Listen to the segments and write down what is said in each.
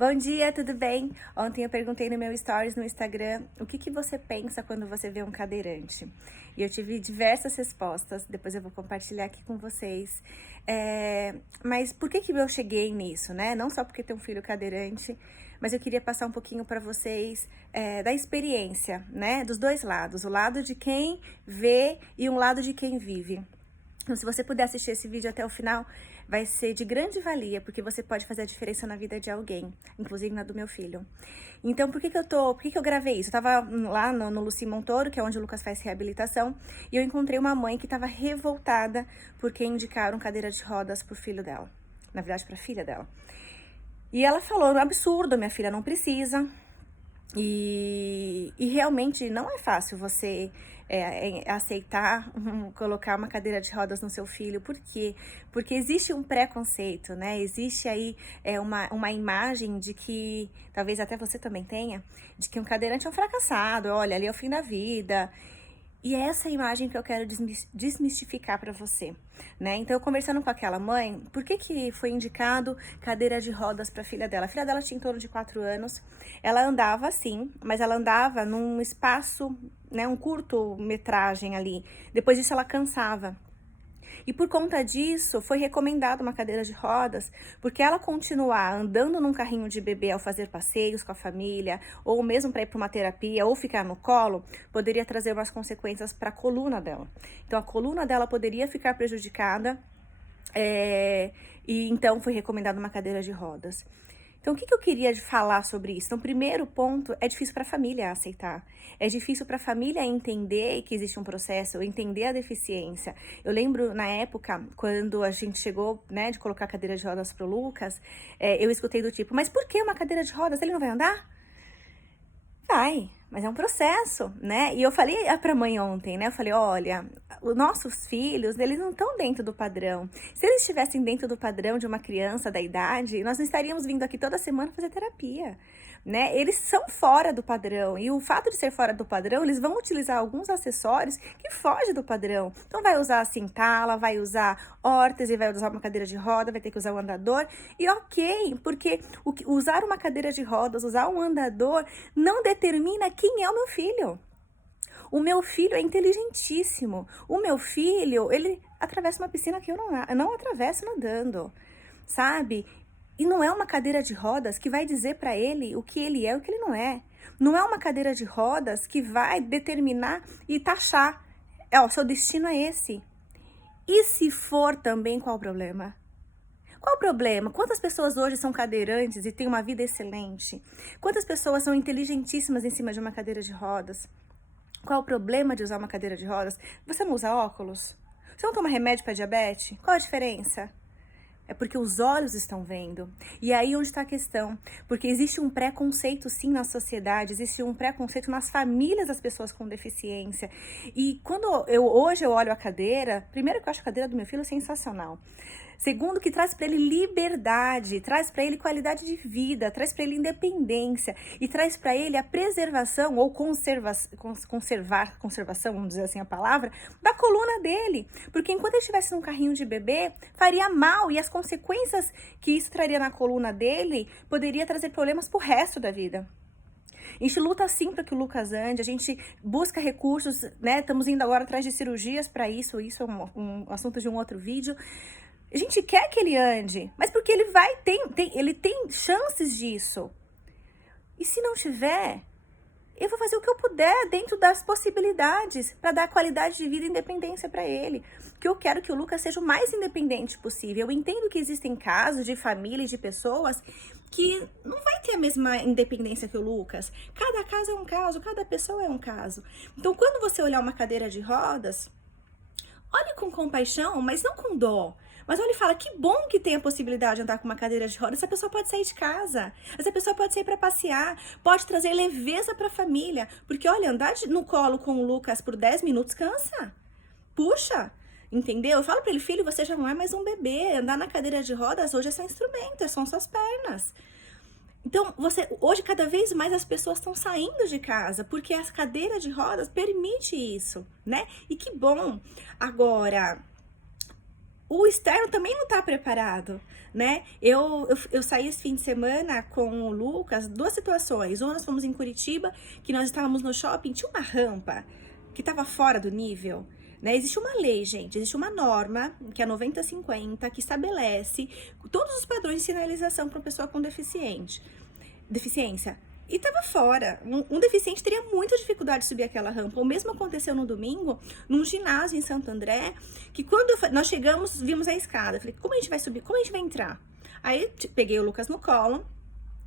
Bom dia, tudo bem? Ontem eu perguntei no meu stories no Instagram o que você pensa quando você vê um cadeirante. E eu tive diversas respostas, depois eu vou compartilhar aqui com vocês. Mas por que eu cheguei nisso, né? Não só porque tem um filho cadeirante, mas eu queria passar um pouquinho para vocês da experiência, né? Dos dois lados, o lado de quem vê e um lado de quem vive. Então, se você puder assistir esse vídeo até o final, vai ser de grande valia, porque você pode fazer a diferença na vida de alguém, inclusive na do meu filho. Então, por que eu gravei isso? Eu tava lá no Luci Montoro, que é onde o Lucas faz reabilitação, e eu encontrei uma mãe que estava revoltada porque indicaram cadeira de rodas pro filho dela. Na verdade, pra filha dela. E ela falou, um absurdo, minha filha não precisa. E realmente não é fácil você aceitar colocar uma cadeira de rodas no seu filho. Por quê? Porque existe um preconceito, né? Existe aí uma imagem de que, talvez até você também tenha, de que um cadeirante é um fracassado, olha, ali é o fim da vida. E é essa imagem que eu quero desmistificar para você, né? Então, eu conversando com aquela mãe, por que foi indicado cadeira de rodas para a filha dela? A filha dela tinha em torno de 4 anos, ela andava assim, mas ela andava num espaço, né, um curto-metragem ali. Depois disso, ela cansava. E por conta disso, foi recomendada uma cadeira de rodas, porque ela continuar andando num carrinho de bebê ao fazer passeios com a família, ou mesmo para ir para uma terapia, ou ficar no colo, poderia trazer umas consequências para a coluna dela. Então, a coluna dela poderia ficar prejudicada, e então foi recomendada uma cadeira de rodas. Então, o que eu queria falar sobre isso? Então, primeiro ponto, é difícil para a família aceitar. É difícil para a família entender que existe um processo, entender a deficiência. Eu lembro, na época, quando a gente chegou, né, de colocar a cadeira de rodas pro Lucas, eu escutei do tipo, mas por que uma cadeira de rodas? Ele não vai andar? Vai, mas é um processo, né? E eu falei pra mãe ontem, né? Eu falei, olha, os nossos filhos, eles não estão dentro do padrão. Se eles estivessem dentro do padrão de uma criança da idade, nós não estaríamos vindo aqui toda semana fazer terapia, né? Eles são fora do padrão. E o fato de ser fora do padrão, eles vão utilizar alguns acessórios que fogem do padrão. Então, vai usar a cintala, vai usar órtese, vai usar uma cadeira de roda, vai ter que usar o andador. E ok, porque usar uma cadeira de rodas, usar um andador, não determina quem é o meu filho. O meu filho é inteligentíssimo. O meu filho, ele atravessa uma piscina que eu não atravesso nadando, sabe? E não é uma cadeira de rodas que vai dizer para ele o que ele é e o que ele não é. Não é uma cadeira de rodas que vai determinar e taxar. Seu destino é esse. E se for também, qual o problema? Qual o problema? Quantas pessoas hoje são cadeirantes e têm uma vida excelente? Quantas pessoas são inteligentíssimas em cima de uma cadeira de rodas? Qual o problema de usar uma cadeira de rodas? Você não usa óculos? Você não toma remédio para diabetes? Qual a diferença? É porque os olhos estão vendo. E aí onde está a questão. Porque existe um preconceito, sim, na sociedade. Existe um preconceito nas famílias das pessoas com deficiência. E quando hoje eu olho a cadeira, primeiro que eu acho a cadeira do meu filho sensacional. Segundo, que traz para ele liberdade, traz para ele qualidade de vida, traz para ele independência e traz para ele a preservação ou conservação, vamos dizer assim a palavra, da coluna dele. Porque enquanto ele estivesse num carrinho de bebê, faria mal e as consequências que isso traria na coluna dele poderia trazer problemas pro resto da vida. A gente luta sim para que o Lucas ande, a gente busca recursos, né? Estamos indo agora atrás de cirurgias para isso é um assunto de um outro vídeo. A gente quer que ele ande, mas porque ele tem chances disso. E se não tiver, eu vou fazer o que eu puder dentro das possibilidades para dar qualidade de vida e independência para ele. Porque eu quero que o Lucas seja o mais independente possível. Eu entendo que existem casos de famílias, de pessoas que não vai ter a mesma independência que o Lucas. Cada caso é um caso, cada pessoa é um caso. Então, quando você olhar uma cadeira de rodas, olhe com compaixão, mas não com dó. Mas olha e fala, que bom que tem a possibilidade de andar com uma cadeira de rodas. Essa pessoa pode sair de casa, essa pessoa pode sair para passear, pode trazer leveza para a família. Porque olha, andar no colo com o Lucas por 10 minutos cansa. Puxa, entendeu? Eu falo para ele, filho, você já não é mais um bebê. Andar na cadeira de rodas hoje é seu instrumento, são suas pernas. Então, hoje cada vez mais as pessoas estão saindo de casa, porque a cadeira de rodas permite isso, né? E que bom. Agora, o externo também não tá preparado, né? Eu saí esse fim de semana com o Lucas, duas situações. Uma, nós fomos em Curitiba, que nós estávamos no shopping, tinha uma rampa que tava fora do nível, né? Existe uma lei, gente, existe uma norma, que é a 9050, que estabelece todos os padrões de sinalização para uma pessoa com deficiência. E tava fora. Um deficiente teria muita dificuldade de subir aquela rampa. O mesmo aconteceu no domingo, num ginásio em Santo André, que quando nós chegamos, vimos a escada. Falei, como a gente vai subir? Como a gente vai entrar? Aí peguei o Lucas no colo,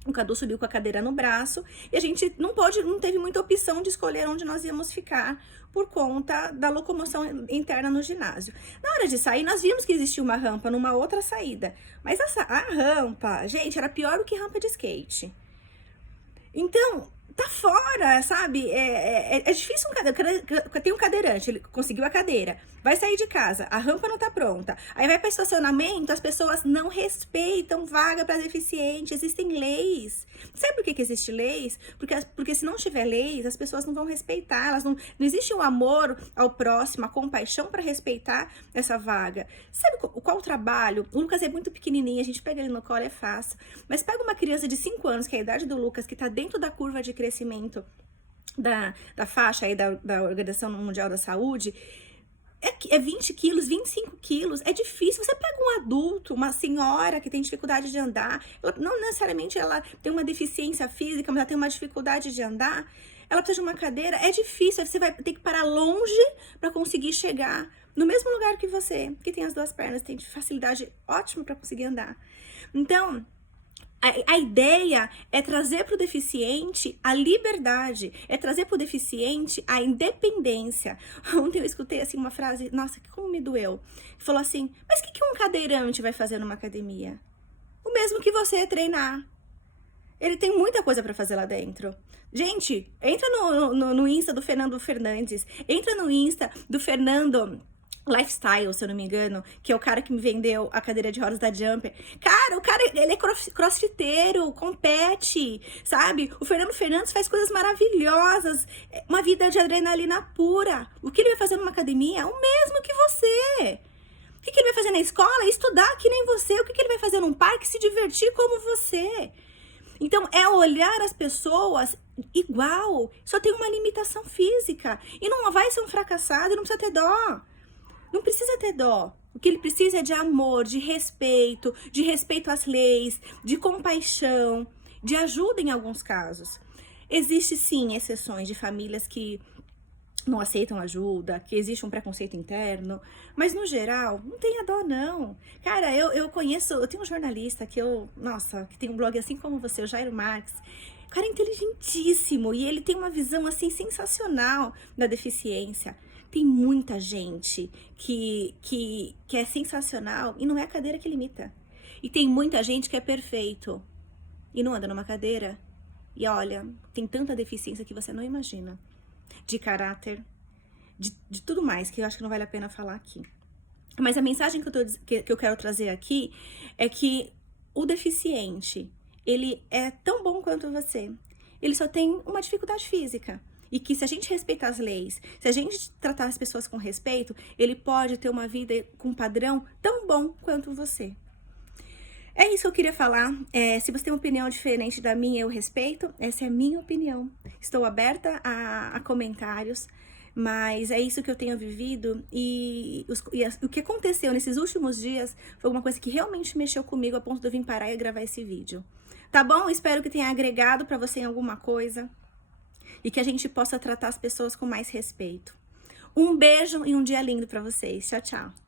o Cadu subiu com a cadeira no braço, e a gente não teve muita opção de escolher onde nós íamos ficar, por conta da locomoção interna no ginásio. Na hora de sair, nós vimos que existia uma rampa numa outra saída, mas a rampa, gente, era pior do que rampa de skate. Então, tá fora, sabe? É difícil tem um cadeirante, ele conseguiu a cadeira, vai sair de casa, a rampa não tá pronta. Aí vai para estacionamento, as pessoas não respeitam vaga para deficiente, existem leis. Sabe por que existem leis? Porque se não tiver leis, as pessoas não vão respeitar, não existe um amor ao próximo, a compaixão para respeitar essa vaga. Sabe qual o trabalho? O Lucas é muito pequenininho, a gente pega ele no colo, é fácil. Mas pega uma criança de 5 anos, que é a idade do Lucas, que tá dentro da curva de crescimento da faixa aí da Organização Mundial da Saúde, é 20 quilos, 25 quilos, é difícil. Você pega um adulto, uma senhora que tem dificuldade de andar, não necessariamente ela tem uma deficiência física, mas ela tem uma dificuldade de andar, ela precisa de uma cadeira, é difícil, você vai ter que parar longe para conseguir chegar no mesmo lugar que você, que tem as duas pernas, tem facilidade ótima para conseguir andar. Então, a ideia é trazer para o deficiente a liberdade, é trazer para o deficiente a independência. Ontem eu escutei assim uma frase, nossa, como me doeu. Falou assim, mas o que um cadeirante vai fazer numa academia? O mesmo que você treinar. Ele tem muita coisa para fazer lá dentro. Gente, entra no Insta do Fernando Fernandes, entra no Insta do Fernando Lifestyle, se eu não me engano, que é o cara que me vendeu a cadeira de rodas da Jumper. Cara, o cara, ele é crossfiteiro, compete, sabe? O Fernando Fernandes faz coisas maravilhosas, uma vida de adrenalina pura. O que ele vai fazer numa academia é o mesmo que você. O que ele vai fazer na escola? Estudar que nem você. O que ele vai fazer num parque? Se divertir como você. Então, é olhar as pessoas igual, só tem uma limitação física. E não vai ser um fracassado, não precisa ter dó. Não precisa ter dó. O que ele precisa é de amor, de respeito às leis, de compaixão, de ajuda em alguns casos. Existe sim exceções de famílias que não aceitam ajuda, que existe um preconceito interno, mas no geral, não tenha dó não. Cara, eu tenho um jornalista que que tem um blog assim como você, o Jairo Marques. O cara é inteligentíssimo e ele tem uma visão assim sensacional da deficiência. Tem muita gente que é sensacional e não é a cadeira que limita. E tem muita gente que é perfeito e não anda numa cadeira. E olha, tem tanta deficiência que você não imagina. De caráter, de tudo mais, que eu acho que não vale a pena falar aqui. Mas a mensagem que eu quero trazer aqui é que o deficiente, ele é tão bom quanto você. Ele só tem uma dificuldade física. E que se a gente respeitar as leis, se a gente tratar as pessoas com respeito, ele pode ter uma vida com um padrão tão bom quanto você. É isso que eu queria falar. Se você tem uma opinião diferente da minha, eu respeito. Essa é a minha opinião. Estou aberta a comentários, mas é isso que eu tenho vivido. E o que aconteceu nesses últimos dias foi uma coisa que realmente mexeu comigo a ponto de eu vir parar e gravar esse vídeo. Tá bom? Espero que tenha agregado para você em alguma coisa. E que a gente possa tratar as pessoas com mais respeito. Um beijo e um dia lindo para vocês. Tchau, tchau.